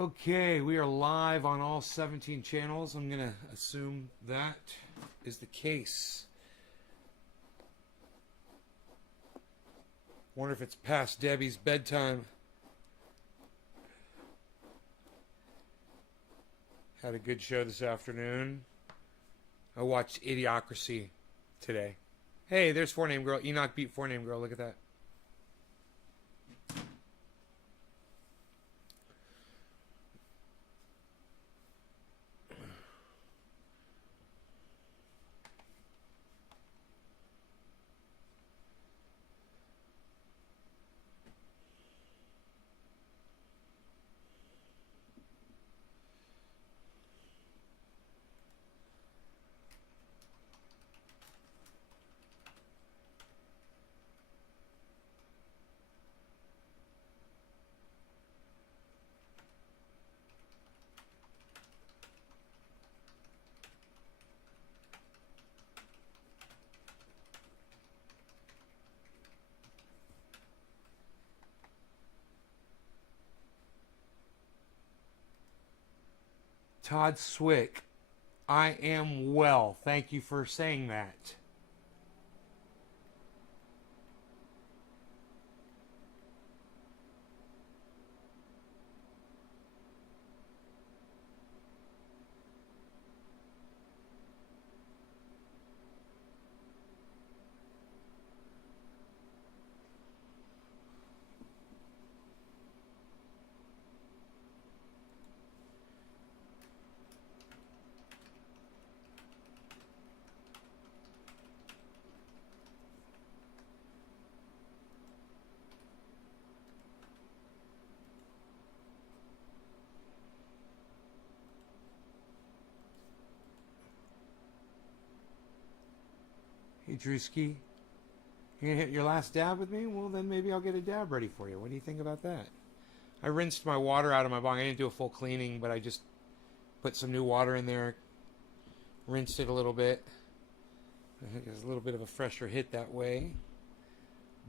Okay, we are live on all 17 channels. I'm going to assume that is the case. Wonder if it's past Debbie's bedtime. Had a good show this afternoon. I watched Idiocracy today. Hey, there's Four Name Girl. Enoch beat Four Name Girl. Look at that. Todd Swick, I am well. Thank you for saying that. Hey, Drewski, you gonna hit your last dab with me? Well, then maybe I'll get a dab ready for you. What do you think about that? I rinsed my water out of my bong. I didn't do a full cleaning, but I just put some new water in there, rinsed it a little bit. I think it's a little bit of a fresher hit that way.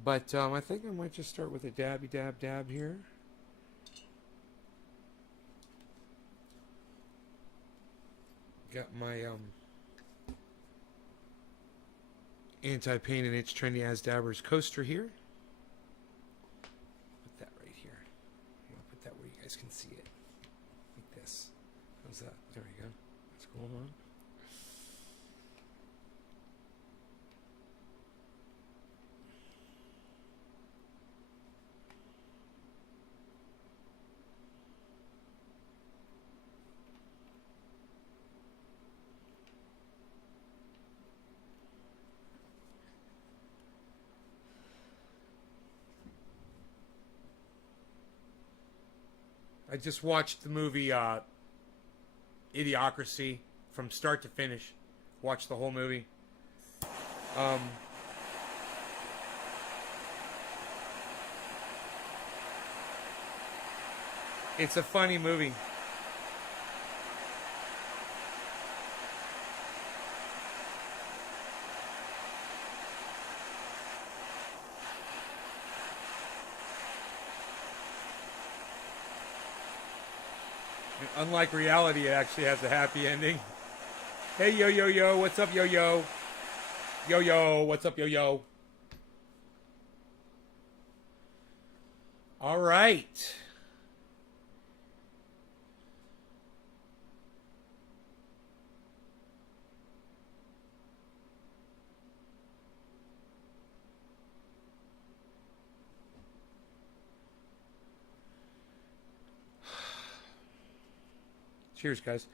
But I think I might just start with a dabby dab here. Got my anti-pain and itch trendy as dabbers coaster here. Put that right here. I'll put that where you guys can see it. Like this. How's that? There we go. What's going on? I just watched the movie Idiocracy from start to finish. Watched the whole movie. It's a funny movie. Unlike reality, it actually has a happy ending. Hey, yo, what's up, yo? Yo, what's up, yo? All right. Cheers, guys.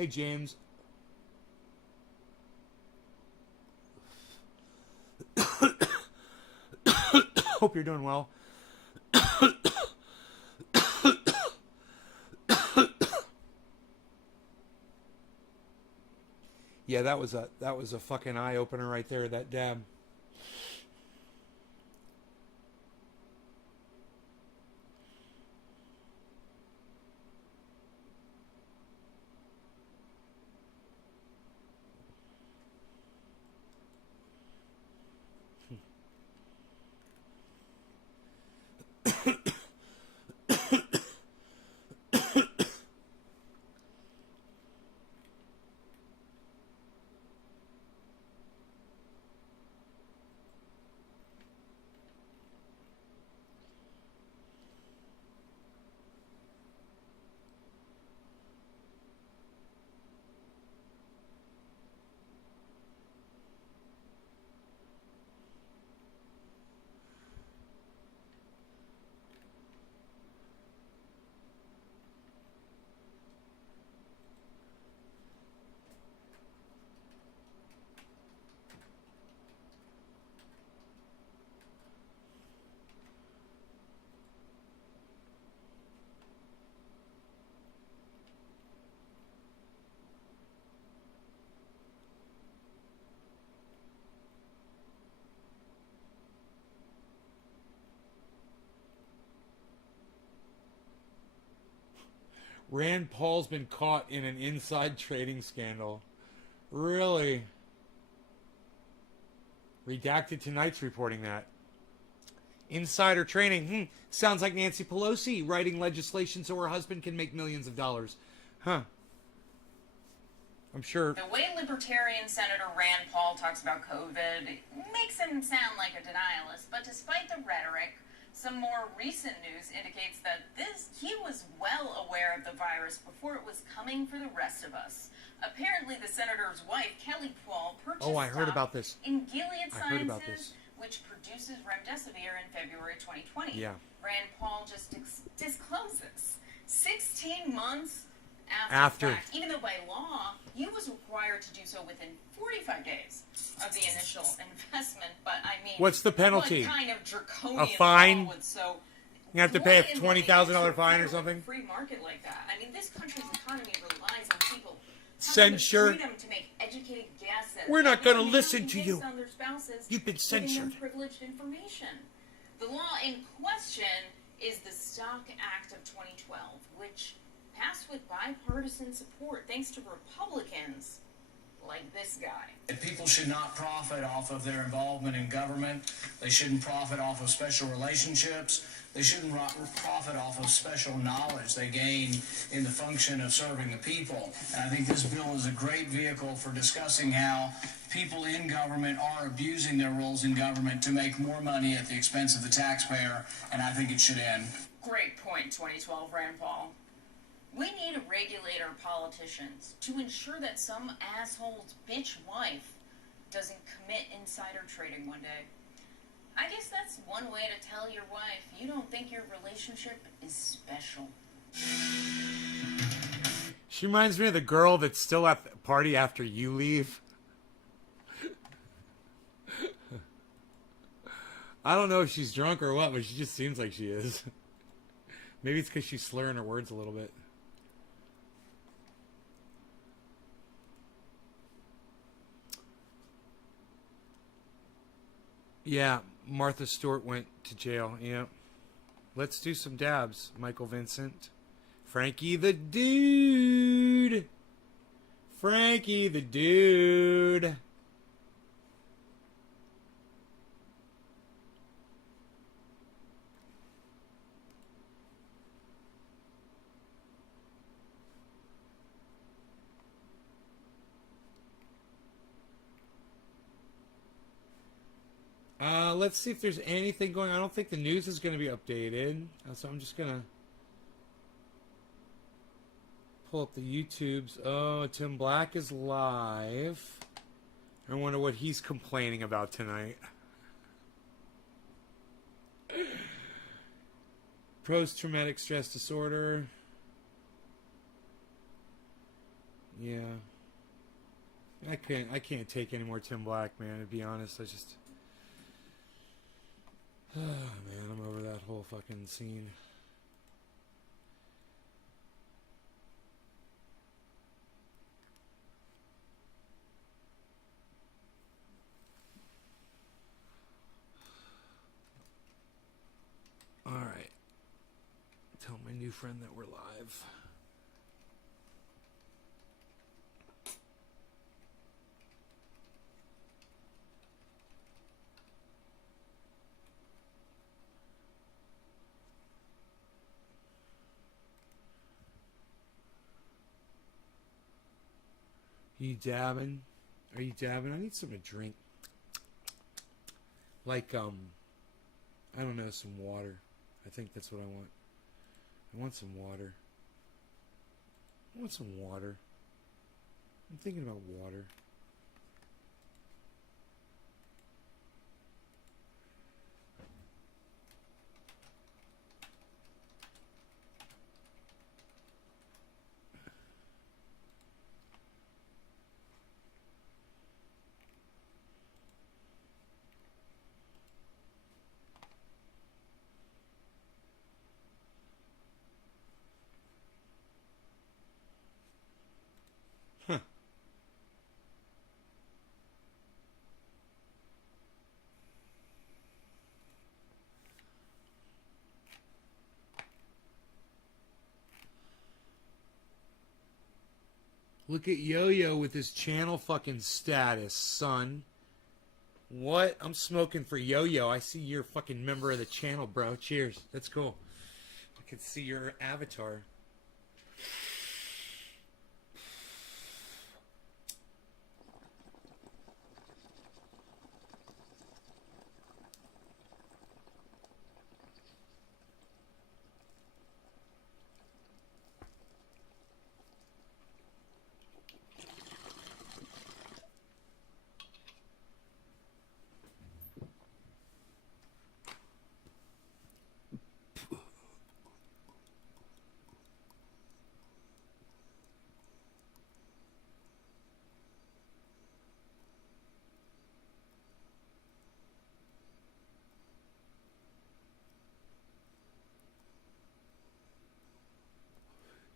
Hey, James. Hope you're doing well. Yeah, that was a fucking eye opener right there. That dab. Rand Paul's been caught in an inside trading scandal. Really? Redacted Tonight's reporting that. Insider trading. Sounds like Nancy Pelosi writing legislation so her husband can make millions of dollars. Huh. I'm sure. The way Libertarian Senator Rand Paul talks about COVID makes him sound like a denialist, but despite the rhetoric, some more recent news indicates that he was well aware of the virus before it was coming for the rest of us. Apparently, the senator's wife, Kelly Paul, purchased about this. in Gilead Sciences, which produces remdesivir in February 2020. Yeah. Rand Paul just discloses 16 months after the fact, even though by law, he was required to do so within 45 days of the initial investment. But I mean, what's the penalty? What kind of draconian a fine? law would so you have to pay a $20,000 fine or something? Free market like that. I mean, this country's economy relies on people censure. Freedom to make educated guesses. We're not going to listen to you. On their spouses, you've been censored. Privileged information. The law in question is the Stock Act of 2012, which passed with bipartisan support thanks to Republicans like this guy. People should not profit off of their involvement in government. They shouldn't profit off of special relationships. They shouldn't profit off of special knowledge they gain in the function of serving the people. And I think this bill is a great vehicle for discussing how people in government are abusing their roles in government to make more money at the expense of the taxpayer, and I think it should end. Great point, 2012 Rand Paul. We need to regulate our politicians to ensure that some asshole's bitch wife doesn't commit insider trading one day. I guess that's one way to tell your wife you don't think your relationship is special. She reminds me of the girl that's still at the party after you leave. I don't know if she's drunk or what, but she just seems like she is. Maybe it's because she's slurring her words a little bit. Yeah, Martha Stewart went to jail. Yeah. Let's do some dabs, Michael Vincent. Frankie the Dude. Frankie the Dude. Let's see if there's anything going on. I don't think the news is going to be updated. So I'm just going to pull up the YouTubes. Oh, Tim Black is live. I wonder what he's complaining about tonight. Post-traumatic stress disorder. Yeah. I can't take any more Tim Black, man, to be honest. I just oh man, I'm over that whole fucking scene. Alright. Tell my new friend that we're live. You dabbing? Are you dabbing? I need something to drink. Like, I don't know, some water. I think that's what I want. I want some water. I want some water. I'm thinking about water. Huh. Look at Yo-Yo with his channel fucking status, son. What? I'm smoking for Yo-Yo. I see you're a fucking member of the channel, bro. Cheers. That's cool. I can see your avatar.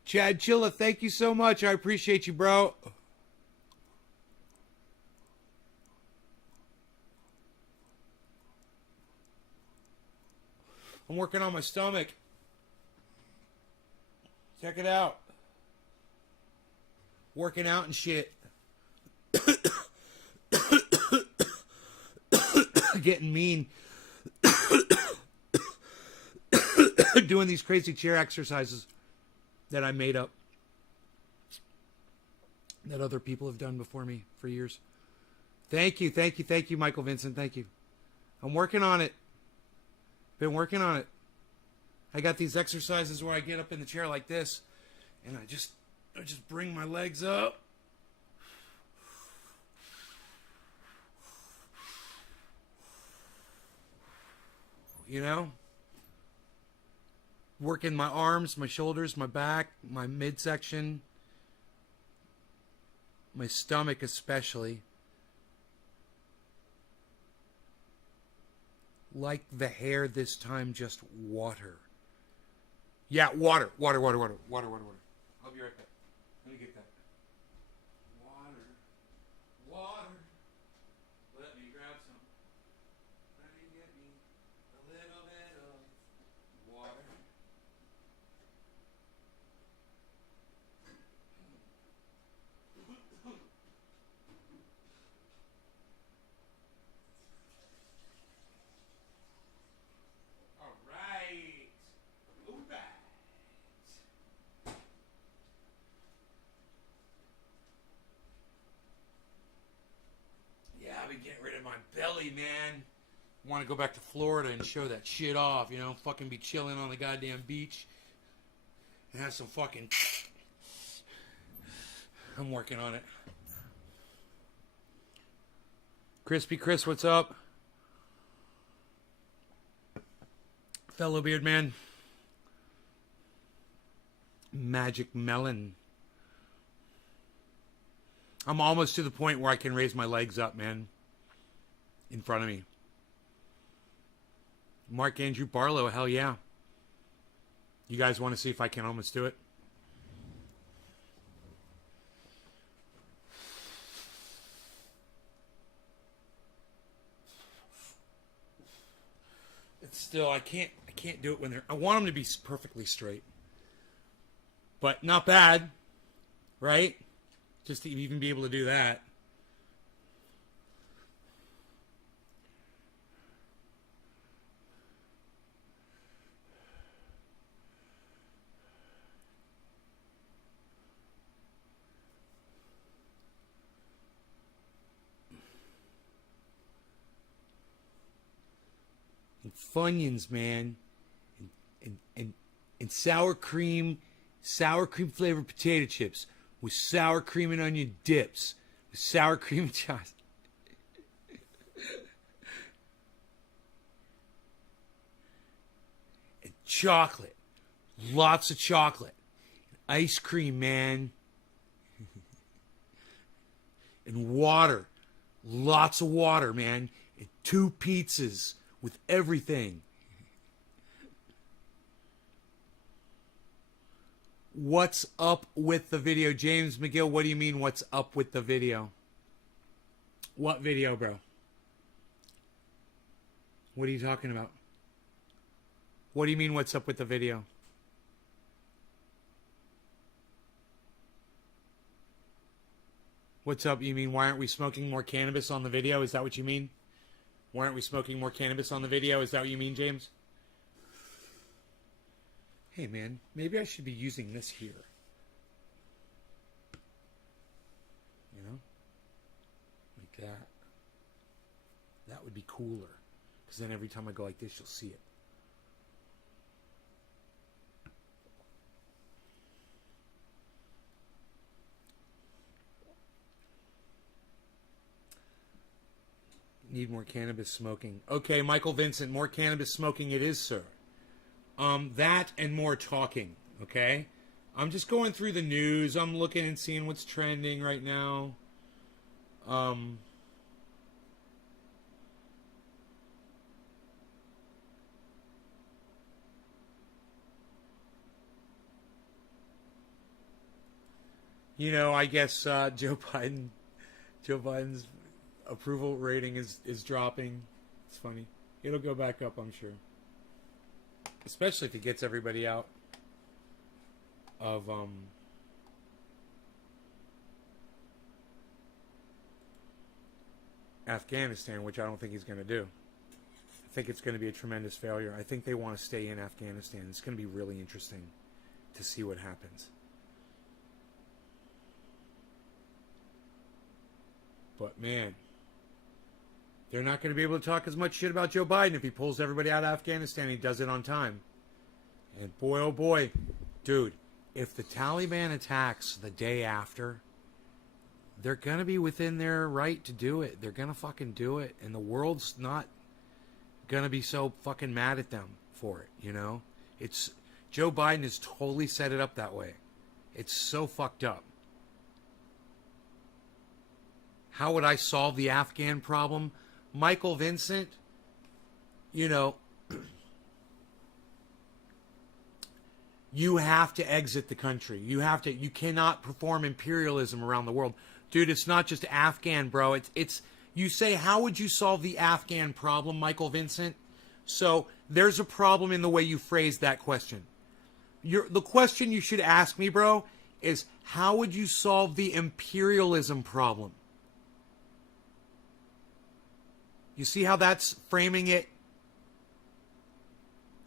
Chad Chilla, thank you so much. I appreciate you, bro. I'm working on my stomach. Check it out. Working out and shit. Getting mean. Doing these crazy chair exercises that I made up. That other people have done before me for years. Thank you, thank you, thank you, Michael Vincent. Thank you. I'm working on it. Been working on it. I got these exercises where I get up in the chair like this, and I just bring my legs up. You know? Working my arms, my shoulders, my back, my midsection, my stomach especially. Like the hair this time, just water. Yeah, water. I'll be right back. Let me get that. Water. Let me grab some. Let me get me a little bit of water. All right. Yeah, I've been getting rid of my belly, man. Want to go back to Florida and show that shit off, you know? Fucking be chilling on the goddamn beach and have some fucking... I'm working on it. Crispy Chris, what's up? Fellow beard man. Magic Melon. I'm almost to the point where I can raise my legs up, man. In front of me. Mark Andrew Barlow, hell yeah. You guys want to see if I can almost do it? It's still, I can't do it when they're, I want them to be perfectly straight. But not bad, right? Just to even be able to do that. And Funyuns, man, and sour cream flavored potato chips with sour cream and onion dips with sour cream and sauce. And chocolate, lots of chocolate, ice cream, man, and water, lots of water, man, and 2 pizzas. With everything. What's up with the video? James McGill, what do you mean what's up with the video? What video, bro? What are you talking about? What do you mean what's up with the video? What's up? You mean why aren't we smoking more cannabis on the video? Is that what you mean? Why aren't we smoking more cannabis on the video? Is that what you mean, James? Hey, man, maybe I should be using this here. You know? Like that. That would be cooler. Because then every time I go like this, you'll see it. Need more cannabis smoking. Okay, Michael Vincent, more cannabis smoking it is, sir. That and more talking, okay? I'm just going through the news. I'm looking and seeing what's trending right now. You know, I guess Joe Biden's approval rating is dropping. It's funny. It'll go back up, I'm sure. Especially if he gets everybody out of Afghanistan, which I don't think he's going to do. I think it's going to be a tremendous failure. I think they want to stay in Afghanistan. It's going to be really interesting to see what happens. But man, they're not going to be able to talk as much shit about Joe Biden if he pulls everybody out of Afghanistan and he does it on time. And boy, oh boy, dude, if the Taliban attacks the day after, they're going to be within their right to do it. They're going to fucking do it. And the world's not going to be so fucking mad at them for it, you know? It's Joe Biden has totally set it up that way. It's so fucked up. How would I solve the Afghan problem? Michael Vincent, you know, you have to exit the country. You cannot perform imperialism around the world. Dude, it's not just Afghan, bro. It's you say, how would you solve the Afghan problem, Michael Vincent? So there's a problem in the way you phrased that question. The question you should ask me, bro, is how would you solve the imperialism problem? You see how that's framing it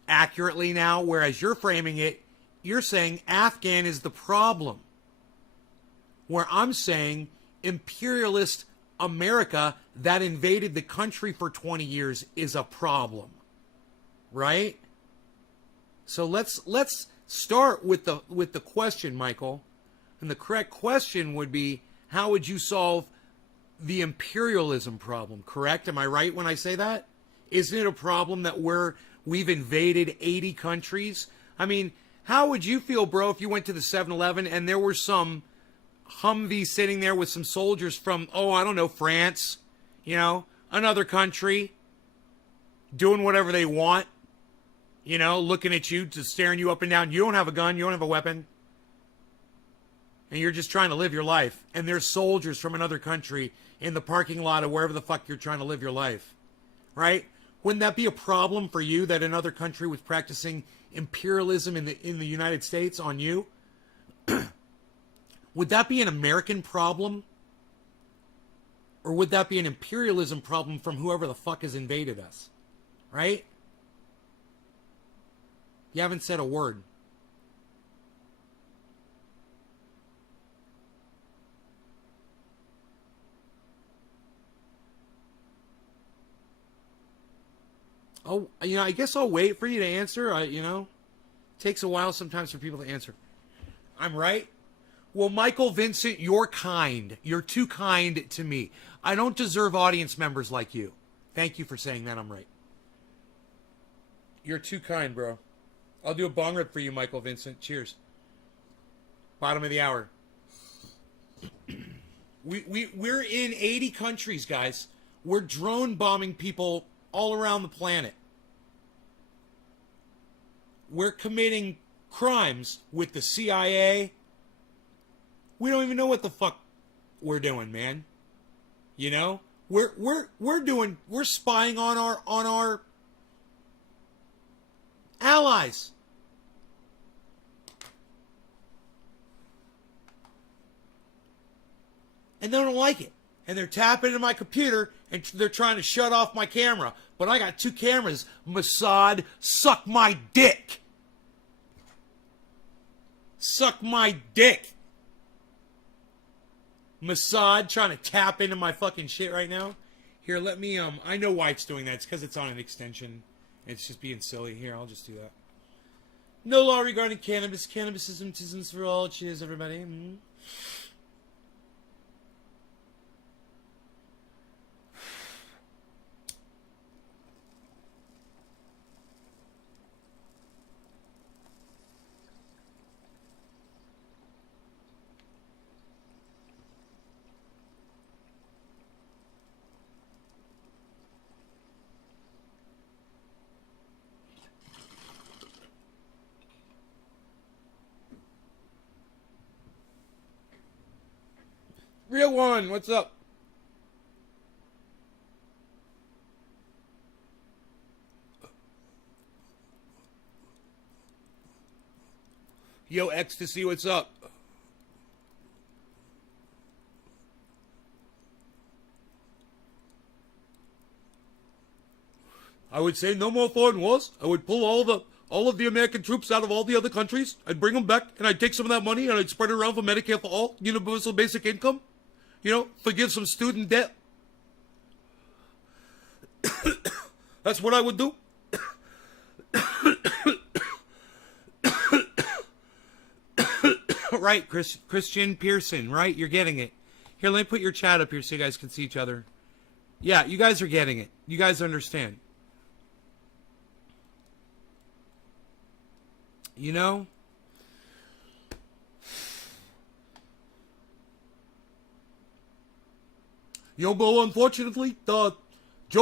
accurately now? Whereas you're framing it, you're saying Afghan is the problem. Where I'm saying imperialist America that invaded the country for 20 years is a problem. Right? So let's start with the question, Michael. And the correct question would be, how would you solve the imperialism problem, correct? Am I right when I say that? Isn't it a problem that we've invaded 80 countries? I mean, how would you feel, bro, if you went to the 7-Eleven and there were some Humvee sitting there with some soldiers from, oh, I don't know, France, you know, another country, doing whatever they want, you know, looking at you, just staring you up and down. You don't have a gun, you don't have a weapon, and you're just trying to live your life. And there's soldiers from another country in the parking lot of wherever the fuck you're trying to live your life, right? Wouldn't that be a problem for you that another country was practicing imperialism in the United States on you? Would that be an American problem? Or would that be an imperialism problem from whoever the fuck has invaded us? Right? You haven't said a word. Oh, you know, I guess I'll wait for you to answer. You know, it takes a while sometimes for people to answer. I'm right. Well, Michael Vincent, you're kind. You're too kind to me. I don't deserve audience members like you. Thank you for saying that. I'm right. You're too kind, bro. I'll do a bong rip for you, Michael Vincent. Cheers. Bottom of the hour. We're in 80 countries, guys. We're drone bombing people all around the planet. We're committing crimes with the CIA. We don't even know what the fuck we're doing, man. You know? We're spying on our allies. And they don't like it. And they're tapping into my computer and they're trying to shut off my camera. But I got two cameras. Mossad, suck my dick. Suck my dick. Mossad trying to tap into my fucking shit right now. Here, let me, I know why it's doing that. It's because it's on an extension. It's just being silly. Here, I'll just do that. No law regarding cannabis. Cannabisism for all. Cheers, everybody. Mm-hmm. Real one, what's up? Yo, Ecstasy, what's up? I would say no more foreign wars. I would pull all of the American troops out of all the other countries. I'd bring them back, and I'd take some of that money, and I'd spread it around for Medicare for all, universal basic income. You know, forgive some student debt. That's what I would do. Right, Christian Pearson, right? You're getting it. Here, let me put your chat up here so you guys can see each other. Yeah, you guys are getting it. You guys understand. You know? You know, Bo, unfortunately, Joe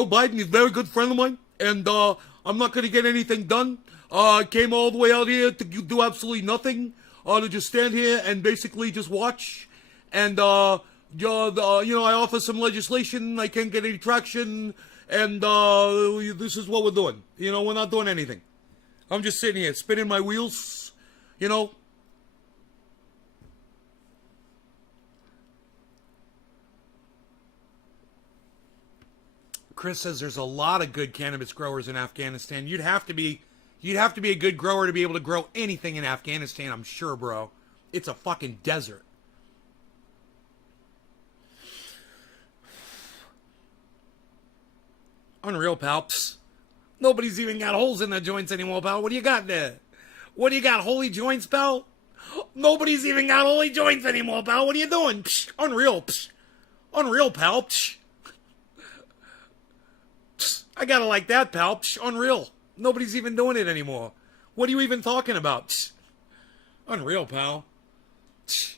Biden is a very good friend of mine, and I'm not going to get anything done. I came all the way out here to do absolutely nothing, to just stand here and basically just watch. And, you know, I offer some legislation, I can't get any traction, and this is what we're doing. You know, we're not doing anything. I'm just sitting here, spinning my wheels, you know. Chris says there's a lot of good cannabis growers in Afghanistan. You'd have to be a good grower to be able to grow anything in Afghanistan, I'm sure, bro. It's a fucking desert. Unreal, pal. Psst. Nobody's even got holes in their joints anymore, pal. What do you got there? What do you got, holy joints, pal? Nobody's even got holy joints anymore, pal. What are you doing? Psh, unreal. Psh. Unreal, pal. Psh. Psh. I gotta like that, pal. Psh. Unreal. Nobody's even doing it anymore. What are you even talking about? Psh. Unreal, pal. Psh.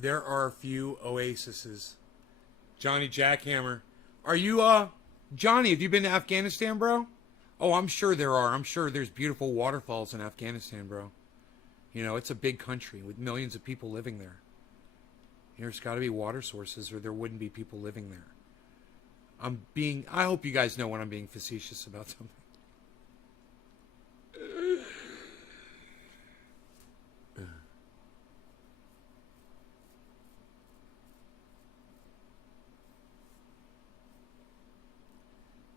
There are a few oases. Johnny Jackhammer. Are you, Johnny, have you been to Afghanistan, bro? Oh, I'm sure there are. I'm sure there's beautiful waterfalls in Afghanistan, bro. You know, it's a big country with millions of people living there. There's got to be water sources or there wouldn't be people living there. I hope you guys know when I'm being facetious about something.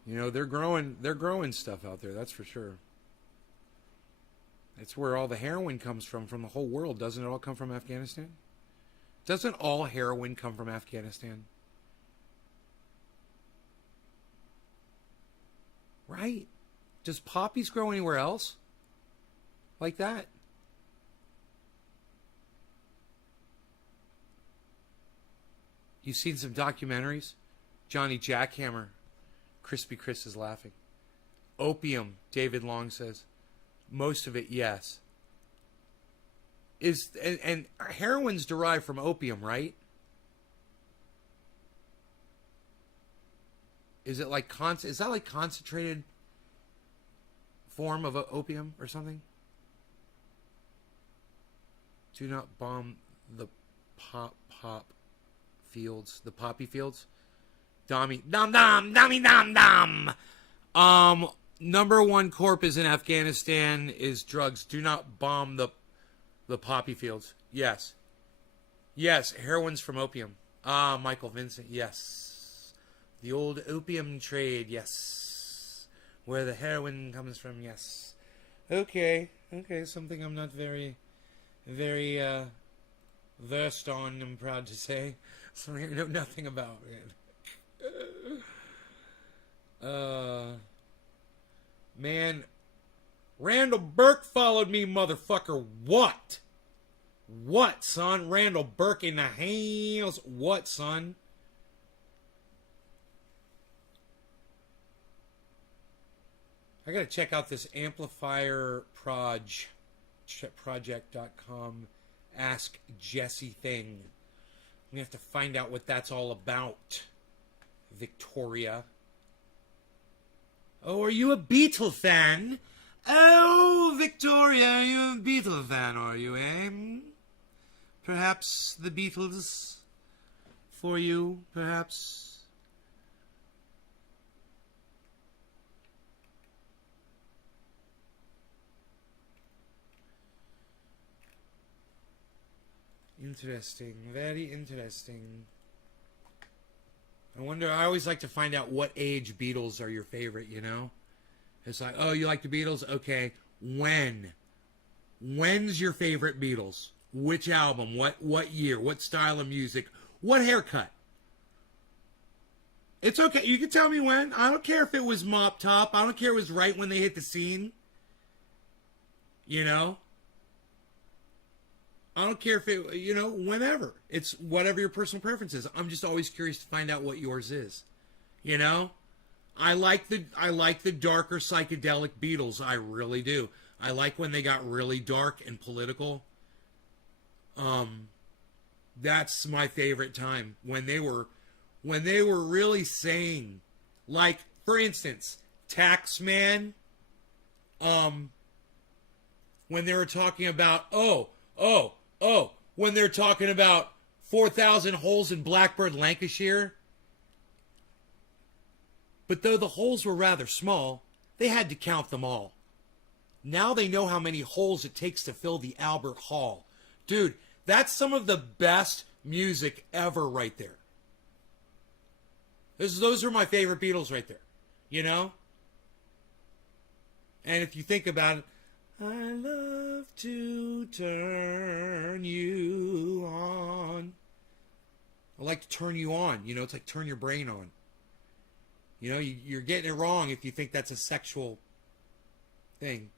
You know, they're growing stuff out there, that's for sure. That's where all the heroin comes from the whole world. Doesn't it all come from Afghanistan? Doesn't all heroin come from Afghanistan? Right? Does poppies grow anywhere else? Like that? You've seen some documentaries? Johnny Jackhammer. Crispy Chris is laughing. Opium, David Long says. Most of it, yes. And heroin's derived from opium, right? Is it like is that like concentrated form of opium or something? Do not bomb the pop fields, the poppy fields. Dommy dom. Number one corp is in Afghanistan is drugs. Do not bomb the poppy fields. Yes. Yes, heroin's from opium. Michael Vincent, yes. The old opium trade, yes. Where the heroin comes from, yes. Okay, something I'm not very versed on, I'm proud to say. Something I know nothing about, man, Randall Burke followed me, motherfucker. What? What, son? Randall Burke in the house. What, son? I gotta check out this amplifier project.com Ask Jesse thing. We have to find out what that's all about. Victoria. Oh, are you a Beatle fan? Oh, Victoria, are you a Beatle fan, are you, eh? Perhaps the Beatles for you, perhaps. Interesting, very interesting. I always like to find out what age Beatles are your favorite, you know? It's like, oh, you like the Beatles? Okay, when? When's your favorite Beatles? Which album? What year? What style of music? What haircut? It's okay. You can tell me when. I don't care if it was Mop Top. I don't care if it was right when they hit the scene. You know? I don't care if it, you know, whenever. It's whatever your personal preference is. I'm just always curious to find out what yours is. You know? I like the darker psychedelic Beatles. I really do. I like when they got really dark and political. That's my favorite time when they were really saying, like, for instance, Taxman, when they were talking about when they're talking about 4,000 holes in Blackbird, Lancashire. But though the holes were rather small, they had to count them all. Now they know how many holes it takes to fill the Albert Hall. Dude, that's some of the best music ever right there. Those are my favorite Beatles right there. You know? And if you think about it, I love to turn you on. I like to turn you on. You know, it's like turn your brain on. You know, you're getting it wrong if you think that's a sexual thing.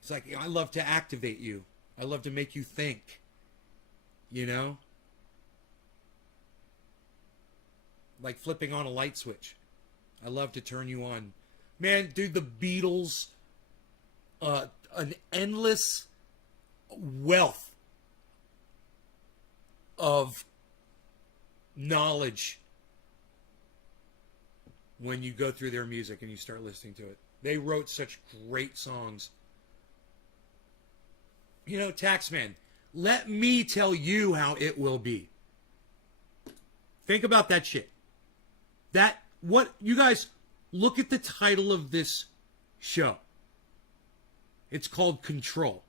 It's like, I love to activate you. I love to make you think. You know? Like flipping on a light switch. I love to turn you on. Man, dude, the Beatles, an endless wealth. 'Cause, you know, you get it wrong if you think that's a sexual thing. You know? It's like, I love to activate you. I love to make you think. You know? Like flipping on a light switch. I love to turn you on. Man, dude, the Beatles, an endless wealth. 'Cause, you know, you get it wrong if you think that's a sexual thing. You know? of knowledge when you go through their music and you start listening to it. They wrote such great songs. You know, Taxman, let me tell you how it will be. Think about that shit. You guys, look at the title of this show. It's called Control.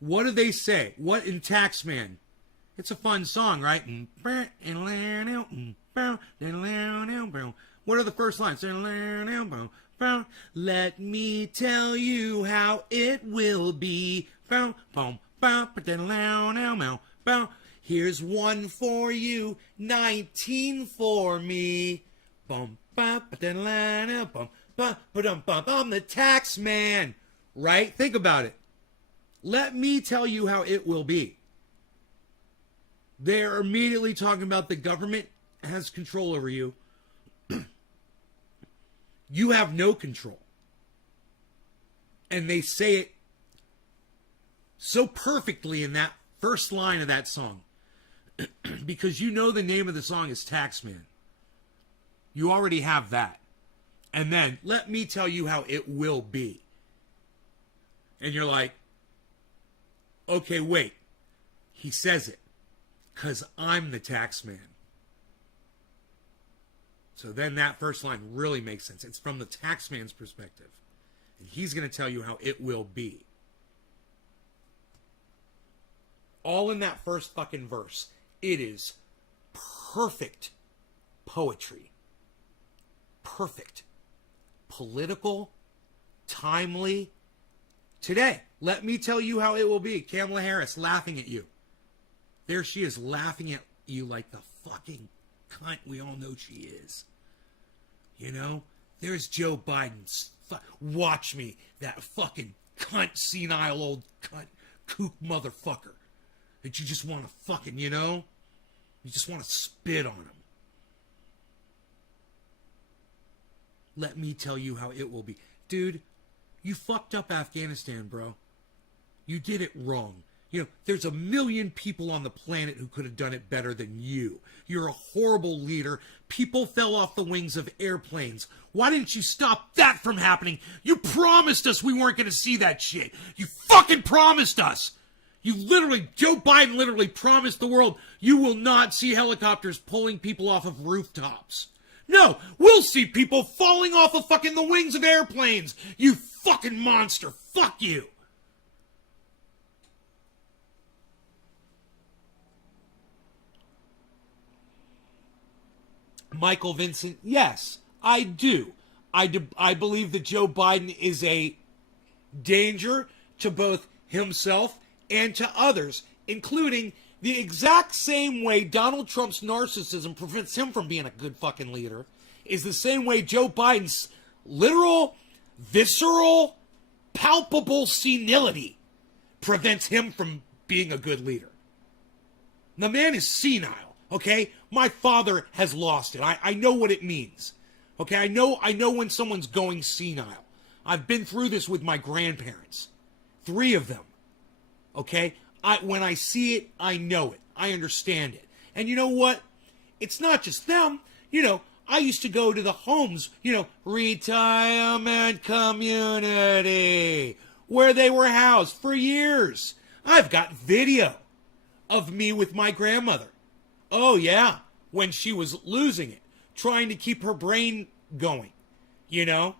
What do they say? What in Taxman? It's a fun song, right? What are the first lines? Let me tell you how it will be. Here's one for you, 19 for me. I'm the tax man. Right? Think about it. Let me tell you how it will be. They're immediately talking about the government has control over you. You have no control. And they say it so perfectly in that first line of that song. Because you know the name of the song is Taxman. You already have that. And then, let me tell you how it will be. And you're like, okay, wait. He says it. Because I'm the tax man. So then that first line really makes sense. It's from the tax man's perspective. And he's going to tell you how it will be. All in that first fucking verse. It is perfect poetry. Perfect. Political. Timely. Today, let me tell you how it will be. Kamala Harris laughing at you. There she is laughing at you like the fucking cunt we all know she is. You know? There's Joe Biden's. Watch me. That fucking cunt, senile old cunt, kook motherfucker. That you just want to fucking, you know? You just want to spit on him. Let me tell you how it will be. Dude, you fucked up Afghanistan, bro. You did it wrong. You know, there's a million people on the planet who could have done it better than you. You're a horrible leader. People fell off the wings of airplanes. Why didn't you stop that from happening? You promised us we weren't going to see that shit. You fucking promised us. Joe Biden literally promised the world you will not see helicopters pulling people off of rooftops. No, we'll see people falling off of fucking the wings of airplanes. You fucking monster. Fuck you. Michael Vincent, yes, I do. I believe that Joe Biden is a danger to both himself and to others, including the exact same way Donald Trump's narcissism prevents him from being a good fucking leader, is the same way Joe Biden's literal, visceral, palpable senility prevents him from being a good leader. The man is senile, okay? My father has lost it. I know what it means. Okay, I know when someone's going senile. I've been through this with my grandparents. 3 of them. Okay? When I see it, I know it. I understand it. And you know what? It's not just them. You know, I used to go to the homes, retirement community, where they were housed for years. I've got video of me with my grandmother. Oh, yeah, when she was losing it, trying to keep her brain going, and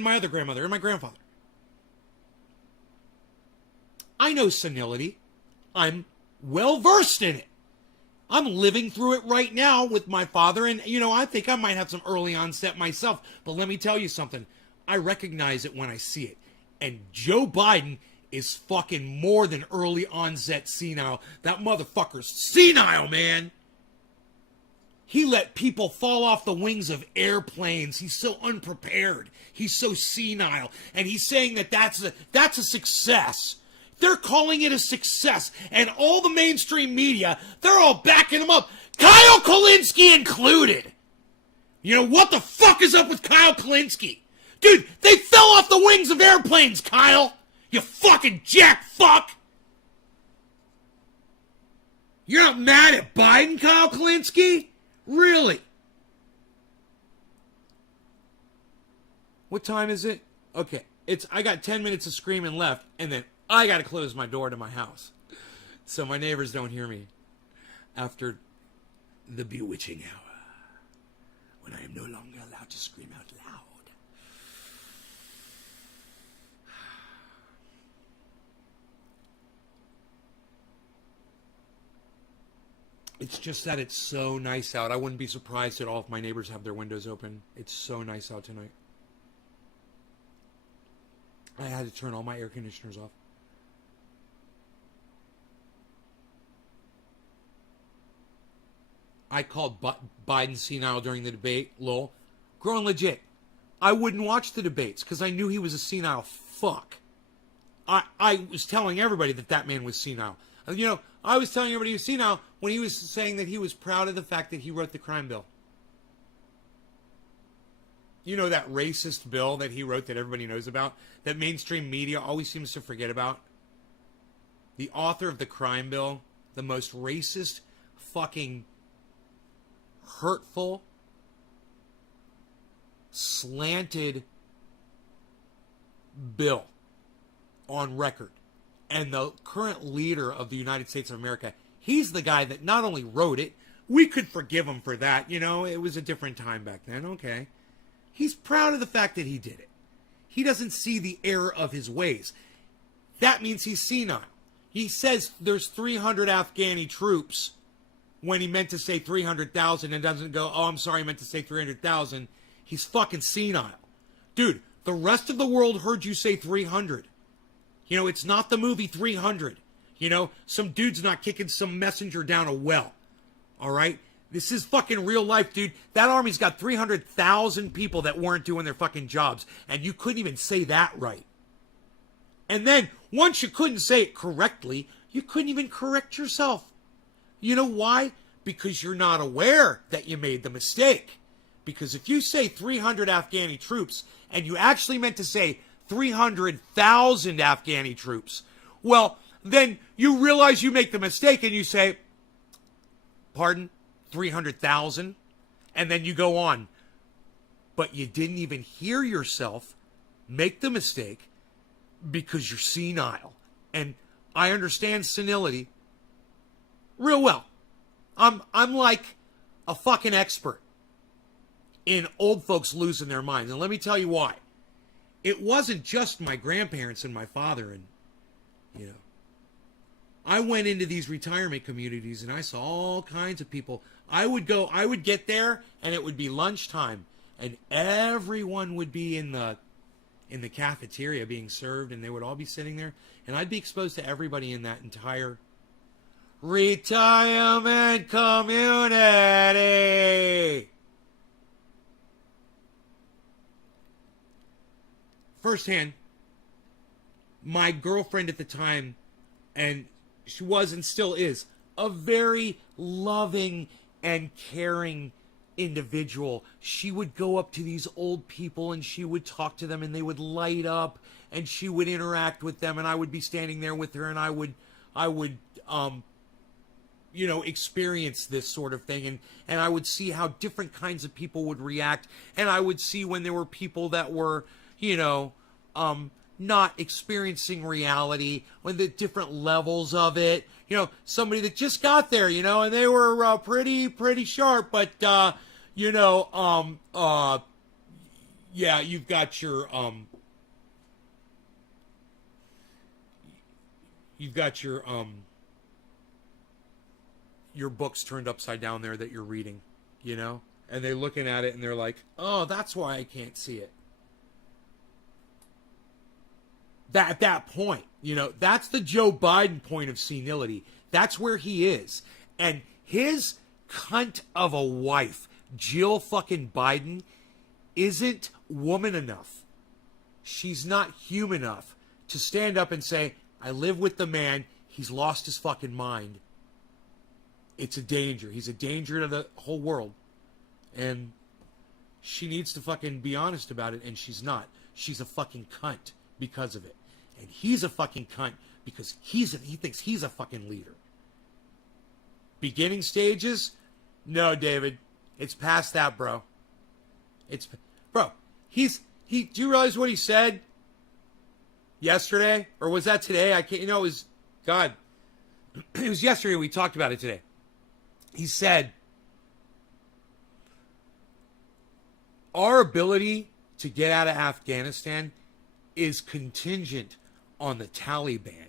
my other grandmother and my grandfather. I know senility. I'm well versed in it. I'm living through it right now with my father, and, I think I might have some early onset myself, but let me tell you something. I recognize it when I see it, and Joe Biden is fucking more than early onset senile. That motherfucker's senile, man. He let people fall off the wings of airplanes. He's so unprepared. He's so senile. And he's saying that that's a success. They're calling it a success. And all the mainstream media, they're all backing him up. Kyle Kulinski included. What the fuck is up with Kyle Kulinski? Dude, they fell off the wings of airplanes, Kyle. You fucking jack fuck. You're not mad at Biden, Kyle Klinsky? Really? What time is it? Okay, I got 10 minutes of screaming left, and then I got to close my door to my house so my neighbors don't hear me after the bewitching hour when I am no longer allowed to scream out loud. It's just that it's so nice out. I wouldn't be surprised at all if my neighbors have their windows open. It's so nice out tonight. I had to turn all my air conditioners off. I called Biden senile during the debate. Lol. Growing legit. I wouldn't watch the debates because I knew he was a senile fuck. I was telling everybody that man was senile. You know, I was telling everybody he was senile when he was saying that he was proud of the fact that he wrote the crime bill. You know, that racist bill that he wrote that everybody knows about, that mainstream media always seems to forget about? The author of the crime bill, the most racist, fucking hurtful, slanted bill on record. And the current leader of the United States of America, he's the guy that not only wrote it, we could forgive him for that. You know, it was a different time back then. Okay. He's proud of the fact that he did it. He doesn't see the error of his ways. That means he's senile. He says there's 300 Afghani troops when he meant to say 300,000 and doesn't go, oh, I'm sorry, I meant to say 300,000. He's fucking senile. Dude, the rest of the world heard you say 300. You know, it's not the movie 300. You know, some dude's not kicking some messenger down a well. All right? This is fucking real life, dude. That army's got 300,000 people that weren't doing their fucking jobs, and you couldn't even say that right. And then, once you couldn't say it correctly, you couldn't even correct yourself. You know why? Because you're not aware that you made the mistake. Because if you say 300 Afghani troops, and you actually meant to say 300,000 Afghani troops, well, then you realize you make the mistake and you say, pardon, 300,000? And then you go on. But you didn't even hear yourself make the mistake because you're senile. And I understand senility real well. I'm like a fucking expert in old folks losing their minds. And let me tell you why. It wasn't just my grandparents and my father and, you know. I went into these retirement communities and I saw all kinds of people. I would get there and it would be lunchtime and everyone would be in the cafeteria being served and they would all be sitting there and I'd be exposed to everybody in that entire retirement community. Firsthand, my girlfriend at the time, and she was and still is, a very loving and caring individual. She would go up to these old people and she would talk to them and they would light up and she would interact with them and I would be standing there with her and I would you know, experience this sort of thing and I would see how different kinds of people would react and I would see when there were people that were, you know, not experiencing reality, when the different levels of it, you know, somebody that just got there, you know, and they were pretty sharp, but you know, yeah, you've got your your books turned upside down there that you're reading, you know, and they're looking at it and they're like, oh, that's why I can't see it. That at that point, you know, that's the Joe Biden point of senility. That's where he is. And his cunt of a wife, Jill fucking Biden, isn't woman enough. She's not human enough to stand up and say, I live with the man, he's lost his fucking mind. It's a danger. He's a danger to the whole world. And she needs to fucking be honest about it, and she's not. She's a fucking cunt because of it. And he's a fucking cunt because he thinks he's a fucking leader. beginning stages? No, David. It's past that, bro. Bro, do you realize what he said yesterday? Or was that today? I can't, it was, God. It was yesterday. We talked about it today. He said, our ability to get out of Afghanistan is contingent on the Taliban.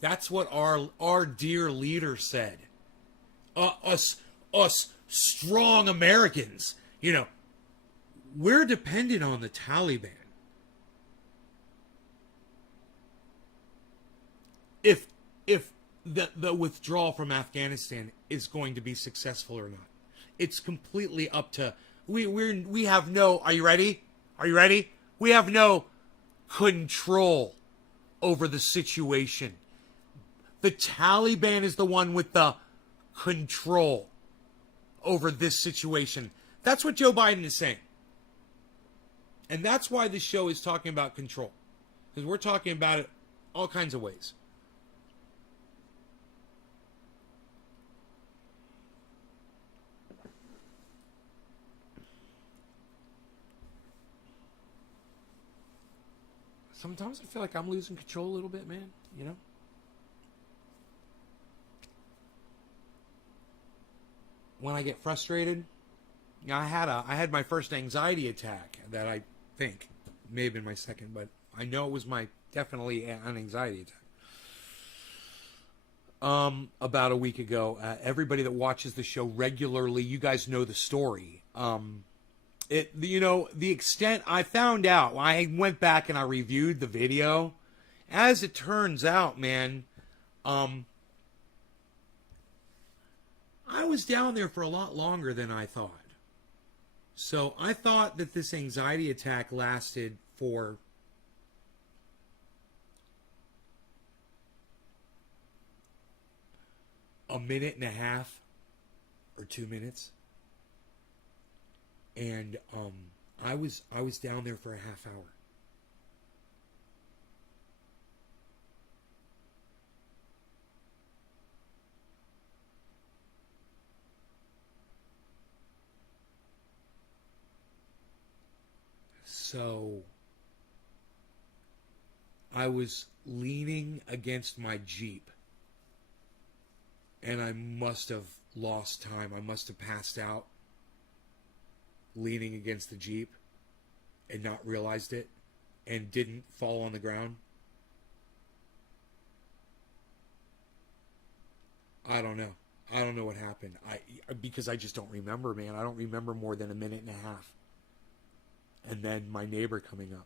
That's what our dear leader said. Us strong Americans, we're dependent on the Taliban. If the withdrawal from Afghanistan is going to be successful or not, it's completely up to we have no. Are you ready? Are you ready? We have no control over the situation. The Taliban is the one with the control over this situation. That's what Joe Biden is saying. And that's why this show is talking about control. Because we're talking about it all kinds of ways. Sometimes I feel like I'm losing control a little bit, man. When I get frustrated, I had my first anxiety attack that I think may have been my second, but I know it was definitely an anxiety attack. About a week ago, everybody that watches the show regularly, you guys know the story. The extent I found out, I went back and I reviewed the video. As it turns out, man, I was down there for a lot longer than I thought. So I thought that this anxiety attack lasted for a minute and a half or 2 minutes. And I was down there for a half hour. So I was leaning against my Jeep, and I must have lost time. I must have passed out leaning against the Jeep and not realized it and didn't fall on the ground. I don't know. I don't know what happened. Because I just don't remember, man. I don't remember more than a minute and a half. And then my neighbor coming up.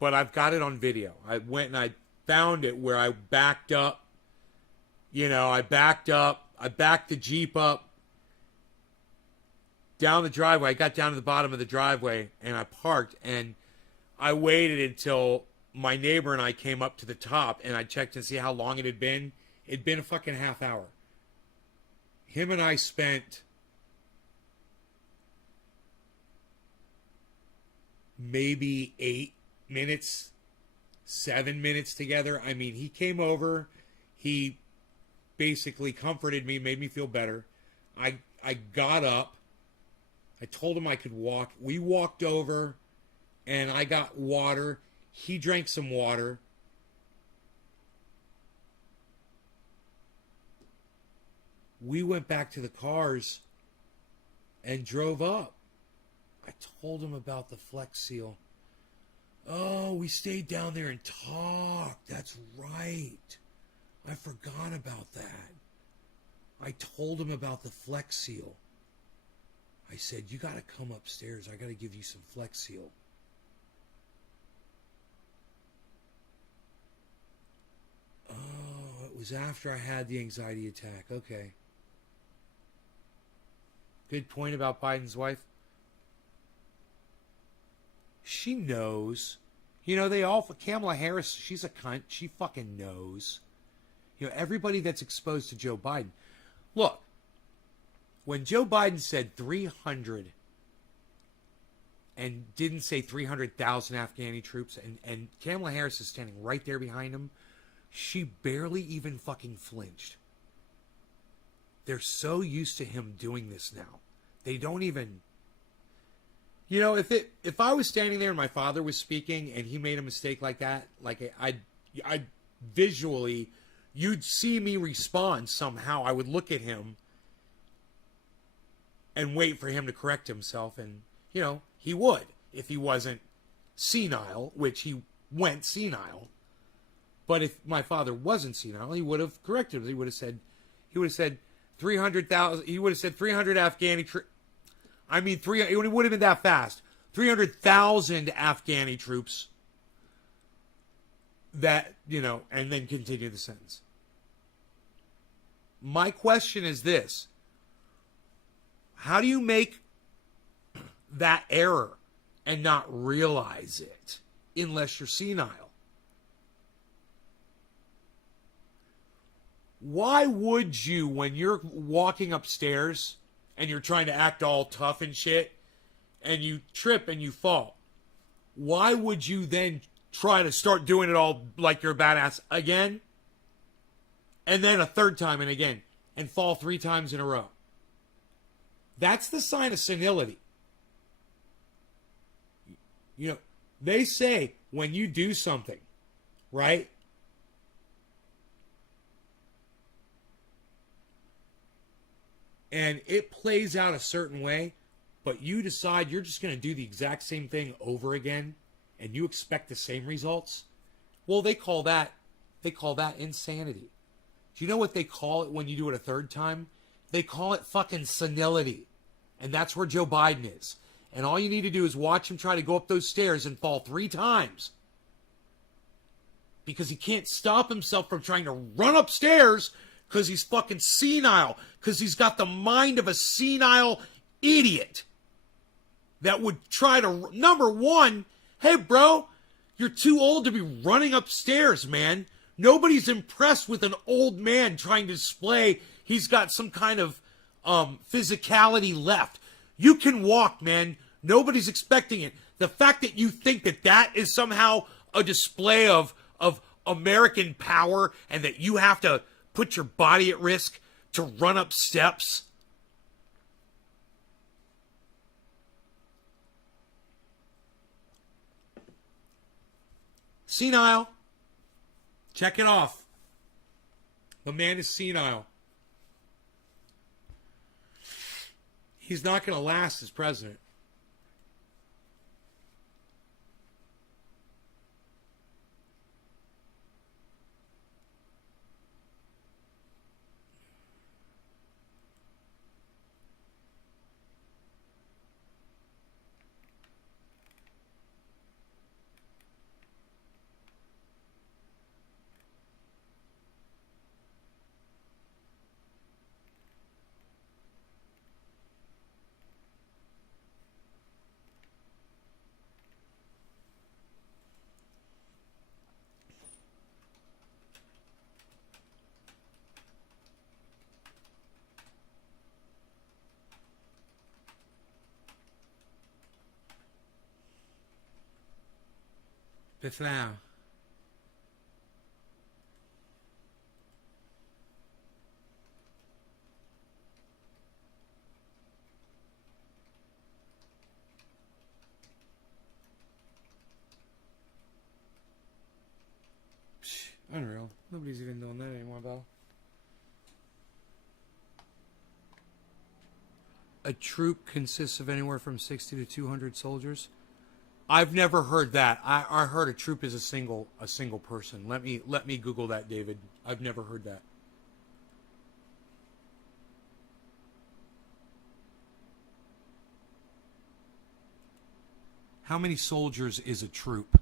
But I've got it on video. I went and I found it where I backed up. I backed the Jeep up down the driveway. I got down to the bottom of the driveway and I parked, and I waited until my neighbor and I came up to the top, and I checked to see how long it had been. It'd been a fucking half hour. Him and I spent maybe 8 minutes, 7 minutes together. I mean, he came over. He basically comforted me, made me feel better. I got up. I told him I could walk. We walked over, and I got water. He drank some water. We went back to the cars and drove up. I told him about the Flex Seal. Oh, we stayed down there and talked. That's right. I forgot about that. I told him about the Flex Seal. I said, you got to come upstairs. I got to give you some Flex Seal. Oh, it was after I had the anxiety attack. Okay. Good point about Biden's wife. She knows. Kamala Harris, she's a cunt. She fucking knows. Everybody that's exposed to Joe Biden. Look, when Joe Biden said 350 and didn't say 300,000 Afghani troops, and Kamala Harris is standing right there behind him, she barely even fucking flinched. They're so used to him doing this now. They don't even... You know, if I was standing there and my father was speaking and he made a mistake like that, like I'd visually, you'd see me respond somehow. I would look at him and wait for him to correct himself, and, you know, he would if he wasn't senile, which he went senile. But if my father wasn't senile, he would have corrected it. He would have said 300,000. He would have said 300 Afghani troops. I mean, it would have been that fast. 300,000 Afghani troops. That, you know, and then continue the sentence. My question is this: how do you make that error and not realize it unless you're senile? Why would you, when you're walking upstairs and you're trying to act all tough and shit, and you trip and you fall, why would you then try to start doing it all like you're a badass again? And then a third time and again, and fall 3 times in a row? That's the sign of senility. You know, they say when you do something, right? And it plays out a certain way, but you decide you're just going to do the exact same thing over again, and you expect the same results. Well, they call that insanity. Do you know what they call it when you do it a third time? They call it fucking senility. And that's where Joe Biden is. And all you need to do is watch him try to go up those stairs and fall 3 times. Because he can't stop himself from trying to run upstairs because he's fucking senile. Because he's got the mind of a senile idiot that would try to... Number one, hey, bro, you're too old to be running upstairs, man. Nobody's impressed with an old man trying to display he's got some kind of physicality left. You can walk, man. Nobody's expecting it. The fact that you think that that is somehow a display of American power and that you have to put your body at risk to run up steps. Senile. Check it off. The man is senile. He's not going to last as president. Beflau. Unreal. Nobody's even doing that anymore, Bell. A troop consists of anywhere from 60 to 200 soldiers. I've never heard that. I heard a troop is a single person. Let me Google that, David. I've never heard that. How many soldiers is a troop?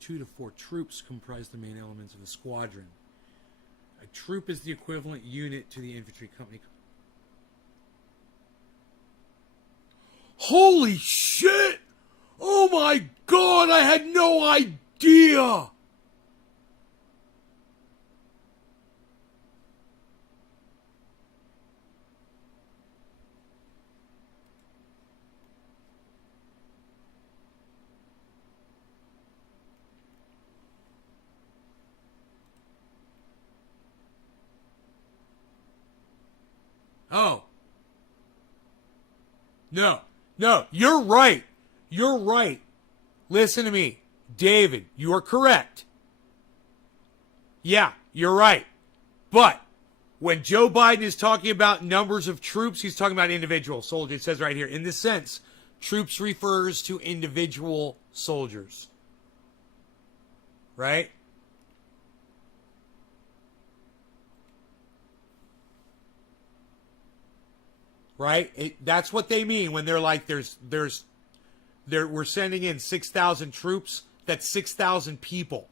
Two to 4 troops comprise the main elements of a squadron. A troop is the equivalent unit to the infantry company. Holy shit! Oh my god, I had no idea! Oh. No. No, you're right. You're right. Listen to me. David, you are correct. Yeah, you're right. But when Joe Biden is talking about numbers of troops, he's talking about individual soldiers. It says right here, in this sense, troops refers to individual soldiers. Right? Right? That's what they mean when they're like, we're sending in 6,000 troops. That's 6,000 people.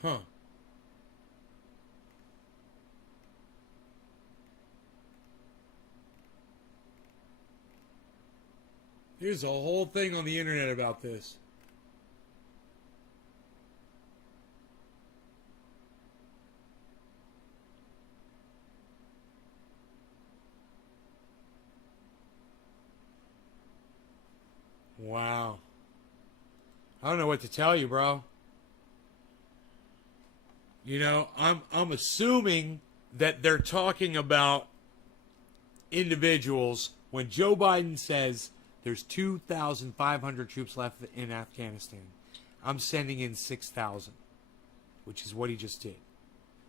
Huh. There's a whole thing on the internet about this. Wow. I don't know what to tell you, bro. You know, I'm assuming that they're talking about individuals when Joe Biden says there's 2,500 troops left in Afghanistan. I'm sending in 6,000, which is what he just did.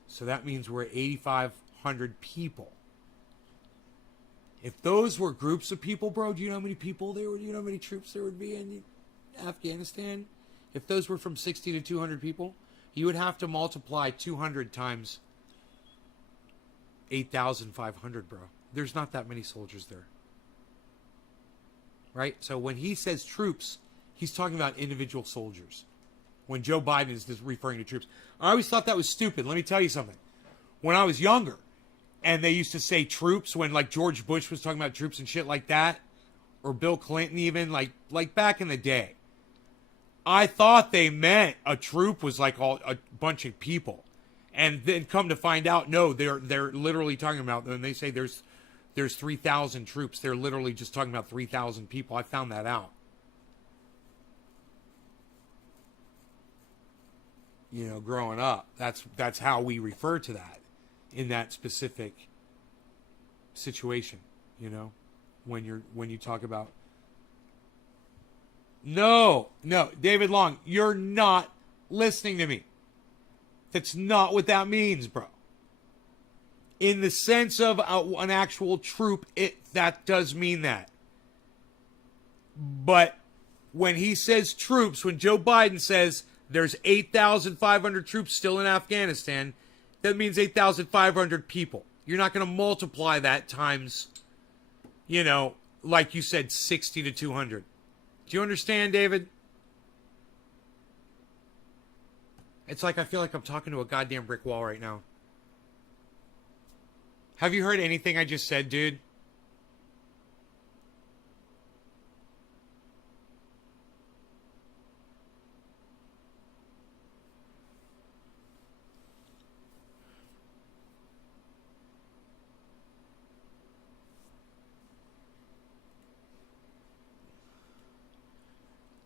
So that means we're at 8,500 people. If those were groups of people, bro, do you know how many people there would? Do you know how many troops there would be in Afghanistan? If those were from 60 to 200 people, you would have to multiply 200 times 8,500, bro. There's not that many soldiers there. Right? So when he says troops, he's talking about individual soldiers. When Joe Biden is just referring to troops. I always thought that was stupid. Let me tell you something. When I was younger, and they used to say troops when like George Bush was talking about troops and shit like that, or Bill Clinton even, like back in the day, I thought they meant a troop was like a bunch of people. And then come to find out, no, they're literally talking about, when they say there's 3,000 troops, they're literally just talking about 3,000 people. I found that out. You know, growing up, that's how we refer to that in that specific situation, you know, when you talk about. No, David Long, you're not listening to me. That's not what that means, bro. In the sense of an actual troop, that does mean that. But when he says troops, when Joe Biden says there's 8,500 troops still in Afghanistan, that means 8,500 people. You're not going to multiply that times, you know, like you said, 60 to 200. Do you understand, David? It's like I feel like I'm talking to a goddamn brick wall right now. Have you heard anything I just said, dude?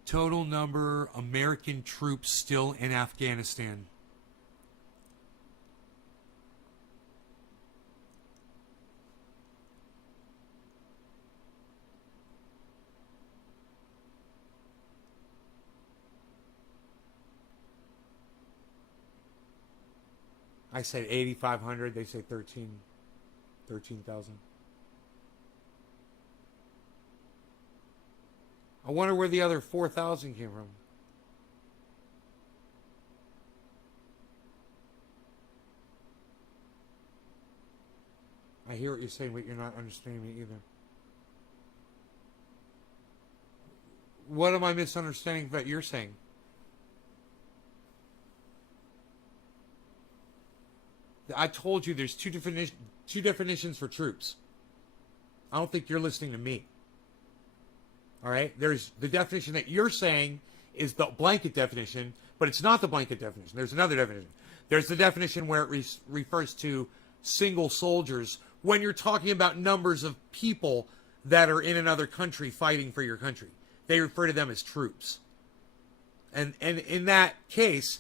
Total number American troops still in Afghanistan. I said 8,500. They say 13,000. I wonder where the other 4,000 came from. I hear what you're saying, but you're not understanding me either. What am I misunderstanding that you're saying? I told you there's two definitions for troops. I don't think you're listening to me. All right? There's the definition that you're saying is the blanket definition, but it's not the blanket definition. There's another definition. There's the definition where it refers to single soldiers when you're talking about numbers of people that are in another country fighting for your country. They refer to them as troops. And in that case,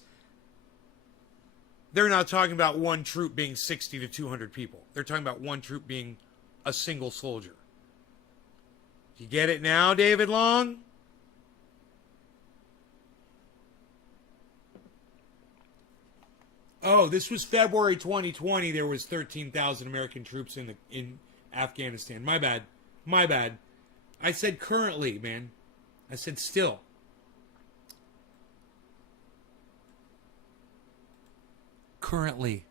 they're not talking about one troop being 60 to 200 people. They're talking about one troop being a single soldier. You get it now, David Long? Oh, this was February 2020. There was 13,000 American troops in Afghanistan. My bad. My bad. I said currently, man. I said still. Currently.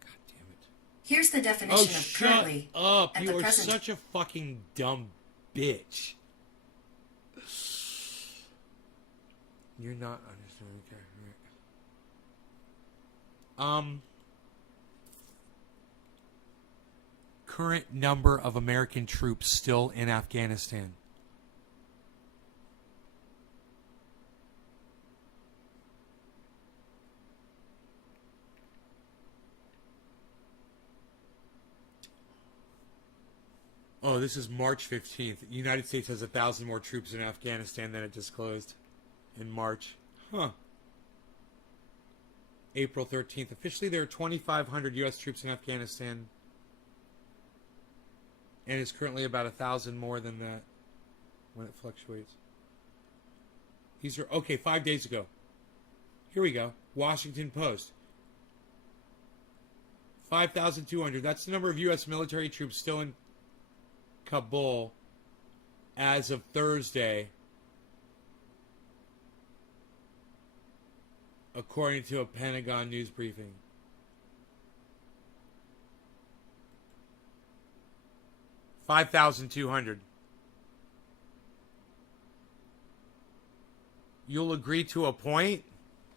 God damn it. Here's the definition of currently. Shut up. At You the are present. such a fucking dumb bitch. You're not understanding. Okay. Right. Current number of American troops still in Afghanistan. Oh, this is March 15th. The United States has 1,000 more troops in Afghanistan than it disclosed in March. Huh. April 13th. Officially, there are 2,500 U.S. troops in Afghanistan. And it's currently about 1,000 more than that when it fluctuates. These are, okay, 5 days ago. Here we go. Washington Post. 5,200. That's the number of U.S. military troops still in Kabul as of Thursday, according to a Pentagon news briefing. $5,200. You'll agree to a point?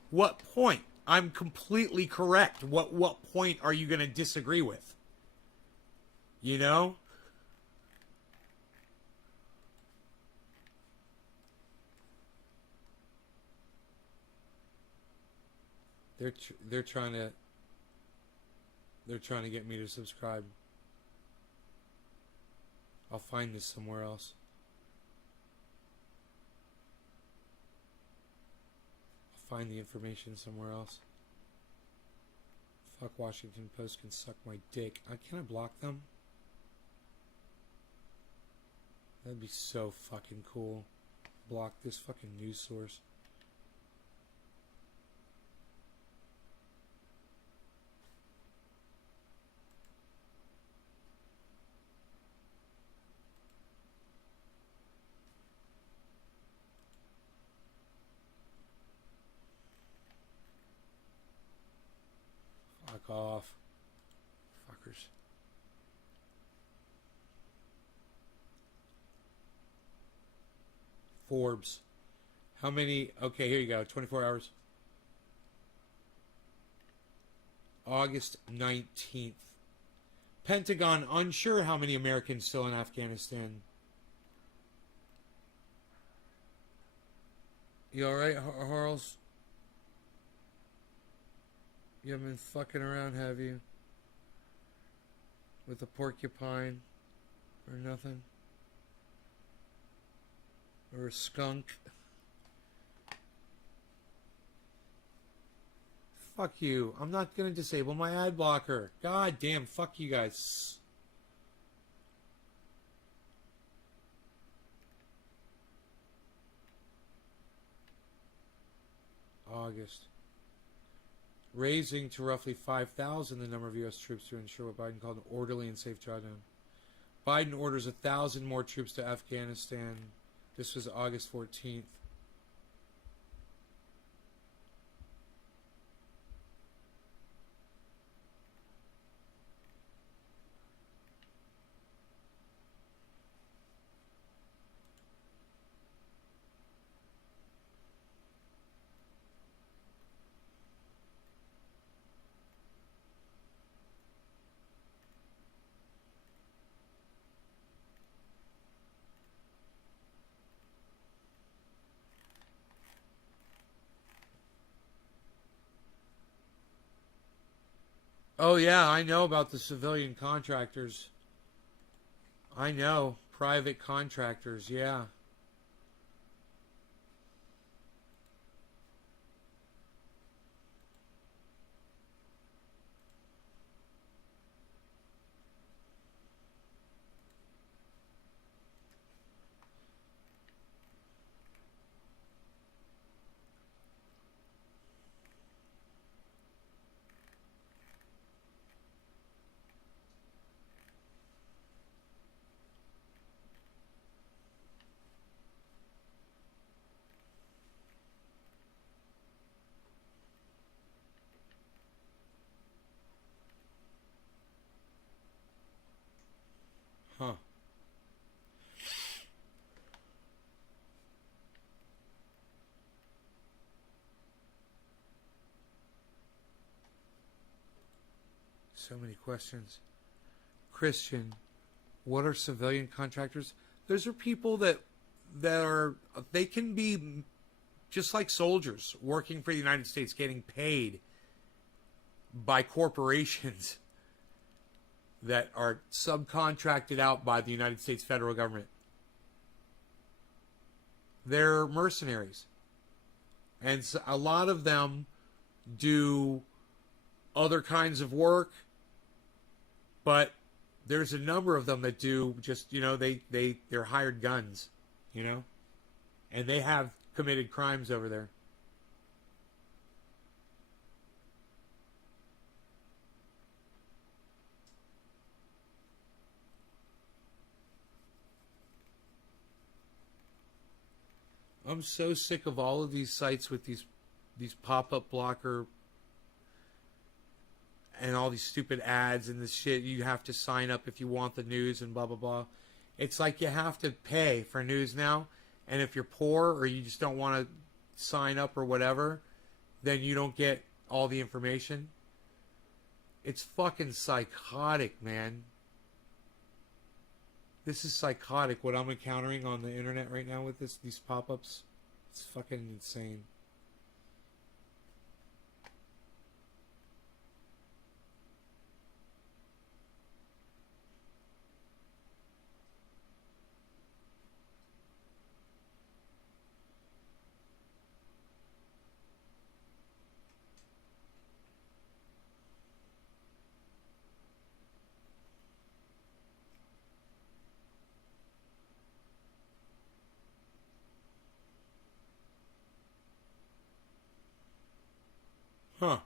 What point? I'm completely correct. What point are you going to disagree with? You know? They're trying to get me to subscribe. I'll find this somewhere else. I'll find the information somewhere else. Fuck, Washington Post can suck my dick. Can I block them? That'd be so fucking cool. Block this fucking news source. Fuck off. Fuckers. Forbes. How many? Okay, here you go. 24 hours. August 19th. Pentagon unsure how many Americans still in Afghanistan. You alright, Harles? You haven't been fucking around, have you? With a porcupine? Or nothing? Or a skunk? Fuck you. I'm not gonna disable my ad blocker. God damn, fuck you guys. August. Raising to roughly 5,000 the number of U.S. troops to ensure what Biden called an orderly and safe drawdown. Biden orders 1,000 more troops to Afghanistan. This was August 14th. Oh, yeah, I know about the civilian contractors. I know. Private contractors, yeah. Huh. So many questions. Christian, what are civilian contractors? Those are people that are, they can be just like soldiers working for the United States, getting paid by corporations that are subcontracted out by the United States federal government. They're mercenaries. And so a lot of them do other kinds of work, but there's a number of them that do just, they're hired guns, and they have committed crimes over there. I'm so sick of all of these sites with these pop-up blocker and all these stupid ads and this shit. You have to sign up if you want the news and blah, blah, blah. It's like you have to pay for news now. And if you're poor or you just don't want to sign up or whatever, then you don't get all the information. It's fucking psychotic, man. This is psychotic what I'm encountering on the internet right now with these pop-ups. It's fucking insane. Huh.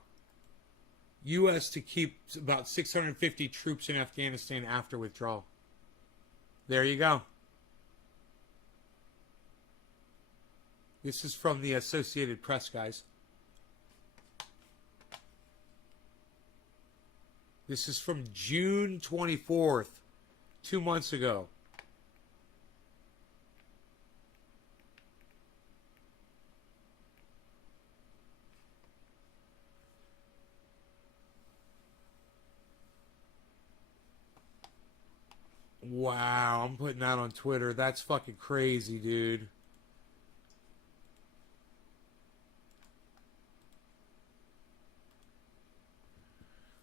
U.S. to keep about 650 troops in Afghanistan after withdrawal. There you go. This is from the Associated Press, guys. This is from June 24th, 2 months ago. Wow, I'm putting that on Twitter. That's fucking crazy, dude.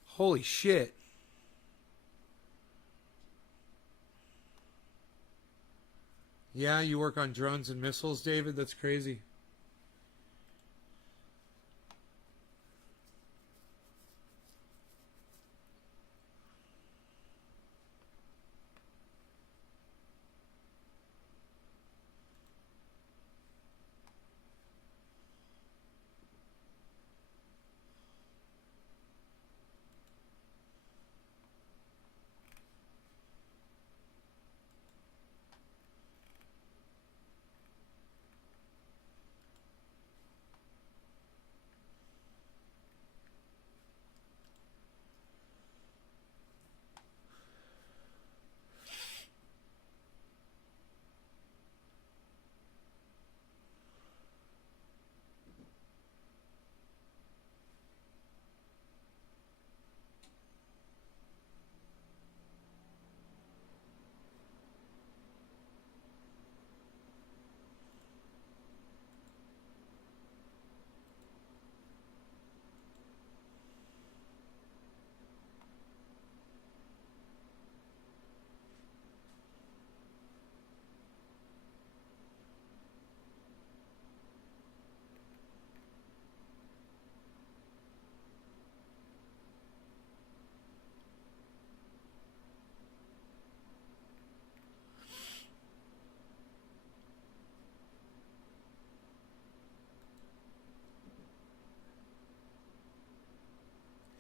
Holy shit. Yeah, you work on drones and missiles, David? That's crazy.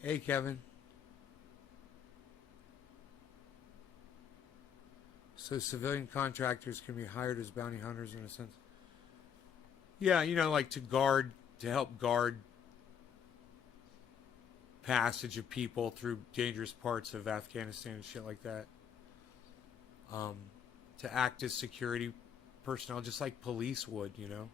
Hey, Kevin. So civilian contractors can be hired as bounty hunters in a sense. Yeah, you know, like to help guard passage of people through dangerous parts of Afghanistan and shit like that. To act as security personnel, just like police would, you know.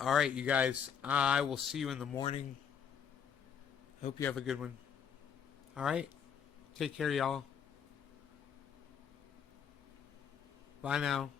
All right, you guys. I will see you in the morning. Hope you have a good one. All right. Take care, y'all. Bye now.